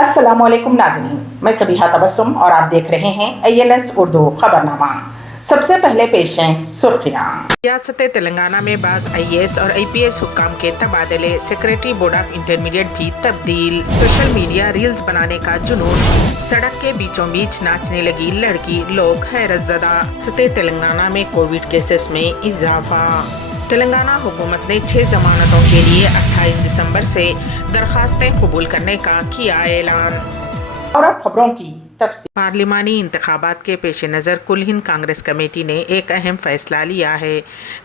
अस्सलामुअलैकुम नाज़रीन, मैं सबीहा तबस्सुम और आप देख रहे हैं ALS उर्दू खबरनामा। सबसे पहले पेश हैं सुर्खियां। रियासत तेलंगाना में बाज़ IAS और IPS हुक्काम के तबादले, सेक्रेटरी बोर्ड ऑफ इंटरमीडिएट भी तब्दील। सोशल मीडिया रील्स बनाने का जुनून, सड़क के बीचों बीच नाचने लगी लड़की, लोग हैरत ज़दा। रियासत तेलंगाना में कोविड केसेस में इजाफा। तेलंगाना हुकूमत ने 6 जमानतों के लिए 28 दिसंबर से दरखास्तें कबूल करने का किया ऐलान। और अब खबरों की तफसील। पार्लिमानी इंतखाबात के पेश नज़र कुल हिंद कांग्रेस कमेटी ने एक अहम फैसला लिया है।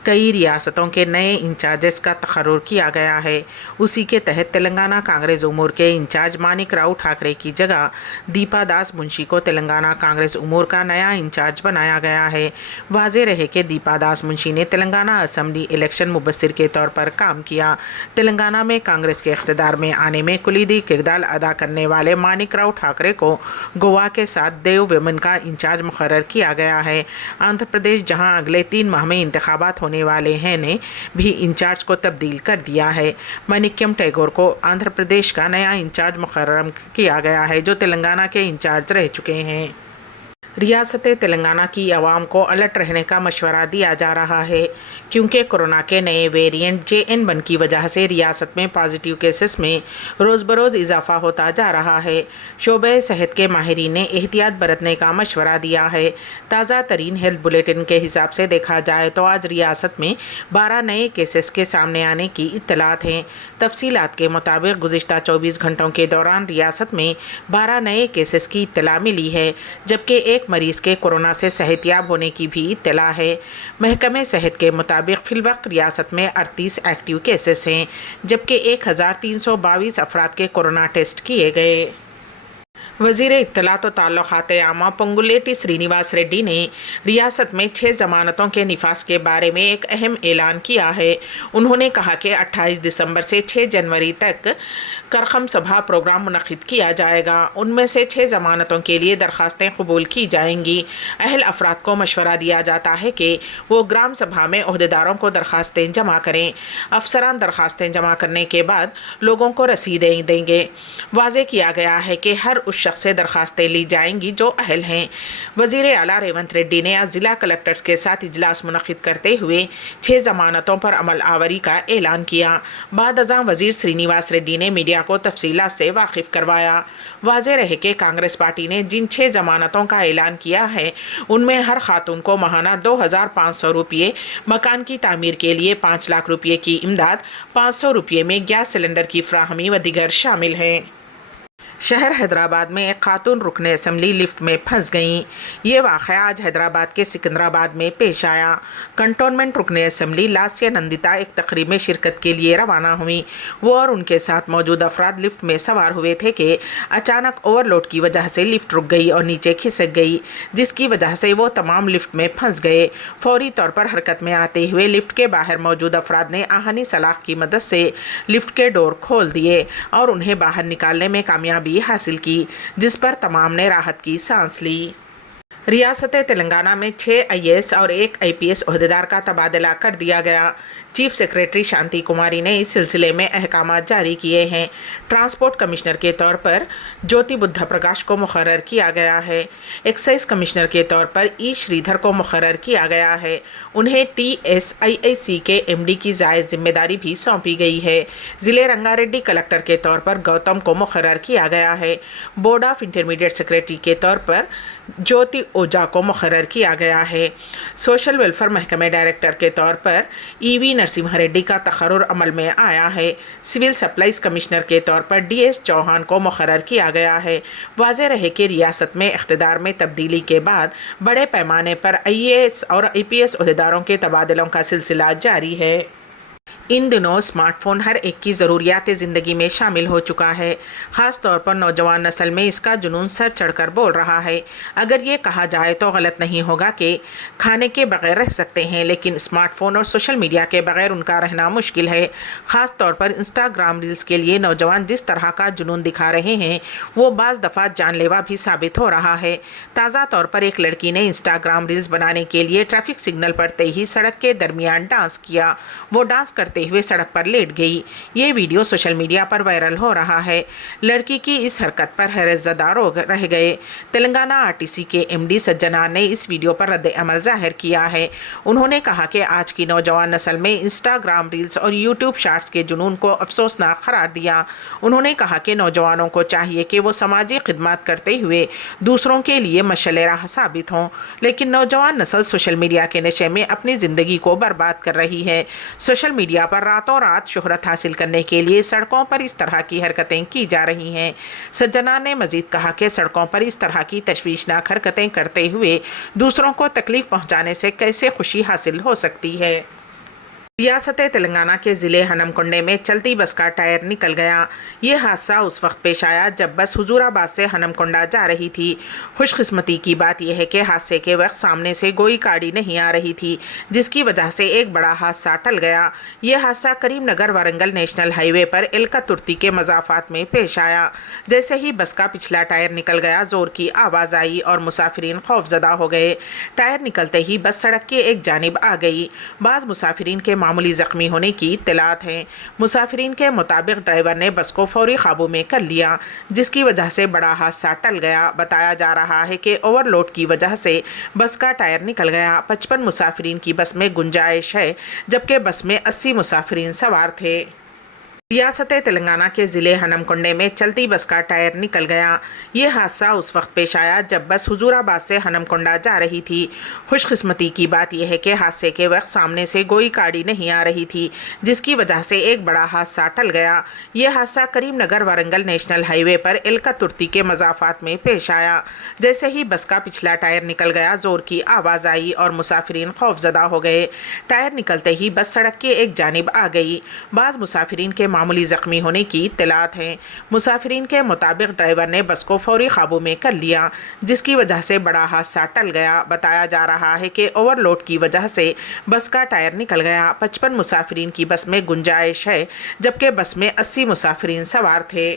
कई रियासतों के नए इंचार्जेस का तकर्रुर किया गया है। उसी के तहत तेलंगाना कांग्रेस उमूर के इंचार्ज मानिक राव ठाकरे की जगह दीपा दास मुंशी को तेलंगाना कांग्रेस उमूर का नया इंचार्ज बनाया गया है। वाज़ेह रहे कि दीपा दास मुंशी ने तेलंगाना असम्बली इलेक्शन मुबस्सिर के तौर पर काम किया। तेलंगाना में कांग्रेस के इख्तिदार में आने में कुलीदी किरदार अदा करने वाले मानिक राव ठाकरे को गोवा के साथ देव विमन का इंचार्ज मुकर्रर किया गया है। आंध्र प्रदेश, जहां अगले 3 माह में इंतखाबात होने वाले हैं, ने भी इंचार्ज को तब्दील कर दिया है। माणिक्यम टैगोर को आंध्र प्रदेश का नया इंचार्ज मुकर्रर किया गया है, जो तेलंगाना के इंचार्ज रह चुके हैं। रियासत तेलंगाना की आवाम को अलर्ट रहने का मशवरा दिया जा रहा है, क्योंकि कोरोना के नए वेरिएंट JN1 की वजह से रियासत में पॉजिटिव केसेस में रोज़ बरोज़ इजाफा होता जा रहा है। शोबे सेहत के माहिरीन ने एहतियात बरतने का मशवरा दिया है। ताज़ा तरीन हेल्थ बुलेटिन के हिसाब से देखा जाए तो आज रियासत में 12 नए केसेस के सामने आने की इत्तलात हैं। तफसीलात के मुताबिक गुज़िश्ता 24 घंटों के दौरान रियासत में 12 नए केसेस की इत्तला मिली है, जबकि एक मरीज़ के कोरोना से सेहतयाब होने की भी इत्तला है। महकमे सेहत के मुताबिक फिलवक्त रियासत में 38 एक्टिव केसेस हैं, जबकि 1322 अफराद के कोरोना टेस्ट किए गए। वज़ीर इत्तलात व ताल्लुकात आमा पोंगुलेटी श्रीनिवास रेड्डी ने रियासत में 6 जमानतों के निफास के बारे में एक अहम ऐलान किया है। उन्होंने कहा कि 28 दिसंबर से 6 जनवरी तक करखम सभा प्रोग्राम मुनक़िद किया जाएगा। उनमें से 6 जमानतों के लिए दरखास्तें कबूल की जाएंगी। अहल अफराद को मशवरा दिया जाता है कि वो ग्राम सभा में ओहदेदारों को दरखास्तें जमा करें। अफसरान दरखास्तें जमा करने के बाद लोगों को रसीदें देंगे। वाज़ेह किया गया है कि हर उस शख्स से दरखास्तें ली जाएंगी जो अहल हैं। वज़ीर आला रेवंत रेड्डी ने आज ज़िला कलेक्टर्स के साथ इजलास मुनक़िद करते हुए 6 जमानतों पर अमल आवरी का ऐलान किया। बाद अज़ां वज़ीर श्रीनिवास रेड्डी ने मीडिया को तफसीलात से वाकिफ़ करवाया। वाज़ेह रहे कि कांग्रेस पार्टी ने जिन 6 जमानतों का ऐलान किया है, उनमें हर खातून को माहाना 2500 रुपये, मकान की तामीर के लिए 5 लाख रुपये की इमदाद, 500 रुपये में गैस सिलेंडर की फ्राहमी व दीगर शामिल हैं। शहर हैदराबाद में एक खातून रुकने असम्बली लिफ्ट में फंस गईं। ये वाक़या आज हैदराबाद के सिकंदराबाद में पेश आया। कंटोनमेंट रुकने असम्बली लासिया नंदिता एक तकरीब में शिरकत के लिए रवाना हुई। वो और उनके साथ मौजूद अफराद लिफ्ट में सवार हुए थे कि अचानक ओवरलोड की वजह से लिफ्ट रुक गई और नीचे खिसक गई, जिसकी वजह से वो तमाम लिफ्ट में फंस गए। फौरी तौर पर हरकत में आते हुए लिफ्ट के बाहर मौजूद अफराद ने आहनी सलाख की मदद से लिफ्ट के डोर खोल दिए और उन्हें बाहर निकालने में कामयाबी हासिल की, जिस पर तमाम ने राहत की सांस ली। रियासत तेलंगाना में 6 IAS और 1 IPS ओहदेदार का तबादला कर दिया गया। चीफ सेक्रेटरी शांति कुमारी ने इस सिलसिले में अहकामात जारी किए हैं। ट्रांसपोर्ट कमिश्नर के तौर पर ज्योति बुद्धा प्रकाश को मुकर्रर किया गया है। एक्साइज कमिश्नर के तौर पर E श्रीधर को मुकर्रर किया गया है। उन्हें TSIIC के MD की जायज़ जिम्मेदारी भी सौंपी गई है। ज़िले रंगारेड्डी कलेक्टर के तौर पर गौतम को मुकर्रर किया गया है। बोर्ड ऑफ इंटरमीडिएट सेक्रेटरी के तौर पर ज्योति ओझा को मुकर्रर किया गया है। सोशल वेलफेयर महकमे डायरेक्टर के तौर पर EV नरसिम्हा रेड्डी का तकर्रुर अमल में आया है। सिविल सप्लाईज कमिश्नर के तौर पर DS चौहान को मुकर्रर किया गया है। वाज़ेह रहे कि रियासत में इख्तिदार में तब्दीली के बाद बड़े पैमाने पर IAS और IPS ओहदेदारों के तबादलों का सिलसिला जारी है। इन दिनों स्मार्टफोन हर एक की ज़रूरियात ज़िंदगी में शामिल हो चुका है। ख़ास तौर पर नौजवान नस्ल में इसका जुनून सर चढ़कर बोल रहा है। अगर ये कहा जाए तो गलत नहीं होगा कि खाने के बगैर रह सकते हैं, लेकिन स्मार्टफोन और सोशल मीडिया के बगैर उनका रहना मुश्किल है। ख़ास तौर पर इंस्टाग्राम रील्स के लिए नौजवान जिस तरह का जुनून दिखा रहे हैं, वो बाज़ दफ़ा जानलेवा भी साबित हो रहा है। ताज़ा तौर पर एक लड़की ने इंस्टाग्राम रील्स बनाने के लिए ट्रैफिक सिग्नल पर तय ही सड़क के दरमियान डांस किया। वो डांस करते हुए सड़क पर लेट गई। ये वीडियो सोशल मीडिया पर वायरल हो रहा है। लड़की की इस हरकत पर हैरतज़दा रह गए। तेलंगाना आरटीसी के एमडी सज्जनार ने इस वीडियो पर रद्द अमल जाहिर किया है। उन्होंने कहा कि आज की नौजवान नस्ल में इंस्टाग्राम रील्स और यूट्यूब शॉर्ट्स के जुनून को अफसोसनाक करार दिया। उन्होंने कहा कि नौजवानों को चाहिए कि वो समाजी खिदमत करते हुए दूसरों के लिए मशाल राह साबित हों, लेकिन नौजवान नस्ल सोशल मीडिया के नशे में अपनी ज़िंदगी को बर्बाद कर रही है। सोशल मीडिया पर रातों रात शोहरत हासिल करने के लिए सड़कों पर इस तरह की हरकतें की जा रही हैं। सज्जनार ने मजीद कहा कि सड़कों पर इस तरह की तशवीशनाक हरकतें करते हुए दूसरों को तकलीफ पहुंचाने से कैसे खुशी हासिल हो सकती है। रियासत तेलंगाना के ज़िले हनमकुंडे में चलती बस का टायर निकल गया। ये हादसा उस वक्त पेश आया जब बस हुजूराबाद से हनमकुंडा जा रही थी। खुशकिस्मती की बात यह है कि हादसे के वक्त सामने से कोई गाड़ी नहीं आ रही थी, जिसकी वजह से एक बड़ा हादसा टल गया। ये हादसा करीमनगर वारंगल नेशनल हाईवे पर एलका तुर्ती के मज़ाफ़ात में पेश आया। जैसे ही बस का पिछला टायर निकल गया, ज़ोर की आवाज़ आई और मुसाफिरीन खौफजदा हो गए। टायर निकलते ही बस सड़क की एक जानिब आ गई। बाज़ मुसाफिरीन के मामूली ज़ख्मी होने की इत्तलात हैं। मुसाफिरीन के मुताबिक ड्राइवर ने बस को फौरी काबू में कर लिया, जिसकी वजह से बड़ा हादसा टल गया। बताया जा रहा है कि ओवरलोड की वजह से बस का टायर निकल गया। 55 मुसाफिरीन की बस में गुंजाइश है, जबकि बस में 80 मुसाफिरीन सवार थे। रियासत तेलंगाना के ज़िले हनमकुंडे में चलती बस का टायर निकल गया। ये हादसा उस वक्त पेश आया जब बस हुजूराबाद से हनमकुंडा जा रही थी। खुशकिस्मती की बात यह है कि हादसे के वक्त सामने से कोई गाड़ी नहीं आ रही थी, जिसकी वजह से एक बड़ा हादसा टल गया। ये हादसा करीमनगर वारंगल नेशनल हाईवे पर एलका तुर्ती के मज़ाफ़ात में पेश आया। जैसे ही बस का पिछला टायर निकल गया, ज़ोर की आवाज़ आई और मुसाफिरीन खौफजदा हो गए। टायर निकलते ही बस सड़क की एक जानिब आ गई। बाज़ मुसाफिरीन के मामूली ज़ख्मी होने की इत्तलात हैं। मुसाफिरीन के मुताबिक ड्राइवर ने बस को फौरी काबू में कर लिया, जिसकी वजह से बड़ा हादसा टल गया। बताया जा रहा है कि ओवरलोड की वजह से बस का टायर निकल गया। 55 मुसाफिरीन की बस में गुंजाइश है, जबकि बस में 80 मुसाफिरीन सवार थे।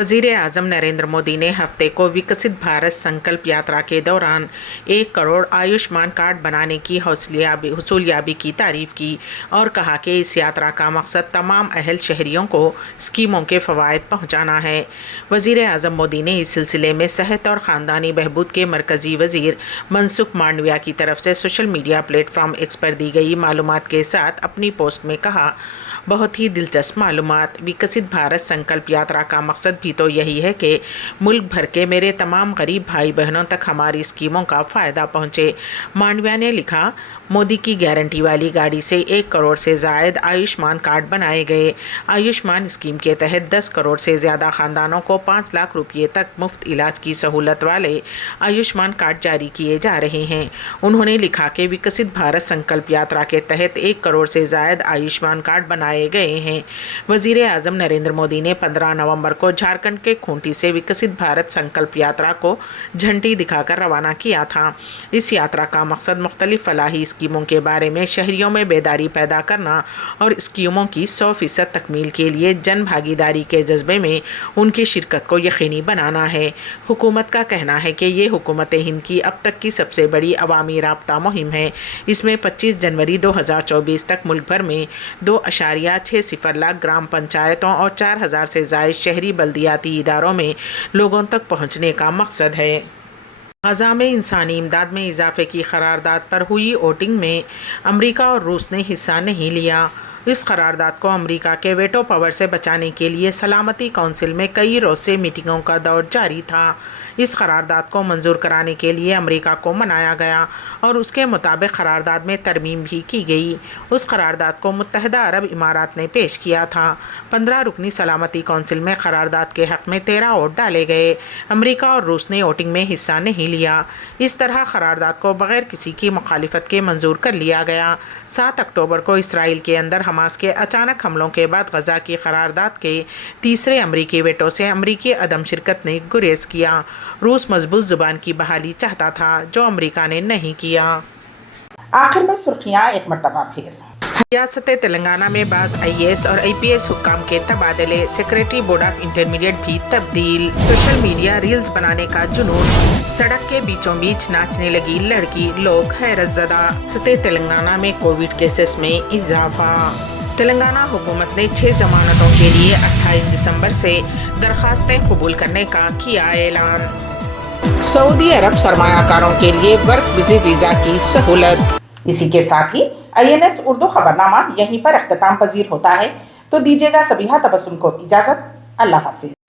वज़ीर-ए-आज़म नरेंद्र मोदी ने हफ्ते को विकसित भारत संकल्प यात्रा के दौरान 1 करोड़ आयुष्मान कार्ड बनाने की हसूलियाबी की तारीफ़ की और कहा कि इस यात्रा का मकसद तमाम अहल शहरियों को स्कीमों के फ़वाइद पहुंचाना है। वज़ीर-ए-आज़म मोदी ने इस सिलसिले में सेहत और ख़ानदानी बहबूद के मरकज़ी वज़ीर मनसुख मांडविया की तरफ से सोशल मीडिया प्लेटफॉर्म एक्स पर दी गई मालूमात के साथ अपनी पोस्ट में कहा, बहुत ही दिलचस्प मालूमात। विकसित भारत संकल्प यात्रा का मकसद भी तो यही है कि मुल्क भर के मेरे तमाम गरीब भाई बहनों तक हमारी स्कीमों का फ़ायदा पहुँचे। मांडविया ने लिखा, मोदी की गारंटी वाली गाड़ी से 1 करोड़ से ज़ायद आयुष्मान कार्ड बनाए गए। आयुष्मान स्कीम के तहत 10 करोड़ से ज़्यादा ख़ानदानों को 5 लाख रुपये तक मुफ्त इलाज की सहूलत वाले आयुष्मान कार्ड जारी किए जा रहे हैं। उन्होंने लिखा कि विकसित भारत संकल्प यात्रा के तहत 1 करोड़ से ज़ायद आयुष्मान कार्ड बनाए गए हैं। वज़ीर-ए-आज़म नरेंद्र मोदी ने 15 नवंबर को झारखंड के खूंटी से विकसित भारत संकल्प यात्रा को झंडी दिखाकर रवाना किया था। इस यात्रा का मकसद मुख्तलिफ फलाही स्कीमों के बारे में शहरियों में बेदारी पैदा करना और स्कीमों की 100% तकमील के लिए जन भागीदारी के जज्बे में उनकी शिरकत को यकीनी बनाना है। हुकूमत का कहना है कि ये हुकूमत हिंद की अब तक की सबसे बड़ी अवामी राब्ता मुहिम है। इसमें 25 जनवरी 2024 तक मुल्क भर में 2.60 लाख ग्राम पंचायतों और 4000 से ज़ायद शहरी बल्दियाती इदारों में लोगों तक पहुँचने का मकसद है। गज़ा में इंसानी इमदाद में इजाफे की करारदाद पर हुई वोटिंग में अमेरिका और रूस ने हिस्सा नहीं लिया। इस करारदाद को अमेरिका के वेटो पावर से बचाने के लिए सलामती काउंसिल में कई रोज़ से मीटिंगों का दौर जारी था। इस करारदाद को मंजूर कराने के लिए अमेरिका को मनाया गया और उसके मुताबिक करारदाद में तरमीम भी की गई। उस करारदाद को मुत्तहिदा अरब इमारात ने पेश किया था। 15 रुकनी सलामती काउंसिल में करारदाद के हक़ में 13 वोट डाले गए। अमेरिका और रूस ने वोटिंग में हिस्सा नहीं लिया। इस तरह करारदाद को बग़ैर किसी की मुखालिफत के मंजूर कर लिया गया। 7 अक्टूबर को इसराइल के अंदर हमास के अचानक हमलों के बाद गज़ा की करारदाद के तीसरे अमरीकी वेटो से अमरीकी अदम शिरकत ने गुरेज किया। रूस मजबूत ज़ुबान की बहाली चाहता था, जो अमरीका ने नहीं किया। आखिर में सुर्खियाँ एक मरतबा फिर। रियासत तेलंगाना में बाज़ IAS और IPS हुक्काम के तबादले, सेक्रेटरी बोर्ड ऑफ इंटरमीडिएट भी तब्दील। सोशल मीडिया रील्स बनाने का जुनून, सड़क के बीचों बीच नाचने लगी लड़की, लोग हैरतज़दा। रियासत तेलंगाना में कोविड केसेस में इजाफा। تلنگانہ حکومت نے 6 ضمانتوں کے لیے 28 دسمبر سے درخواستیں قبول کرنے کا کیا اعلان۔ سعودی عرب سرمایہ کاروں کے لیے ورک ویزا کی سہولت۔ اسی کے ساتھ ہی INS اردو خبرنامہ یہیں پر اختتام پذیر ہوتا ہے، تو دیجیے گا سبیحہ تبسم کو اجازت۔ اللہ حافظ۔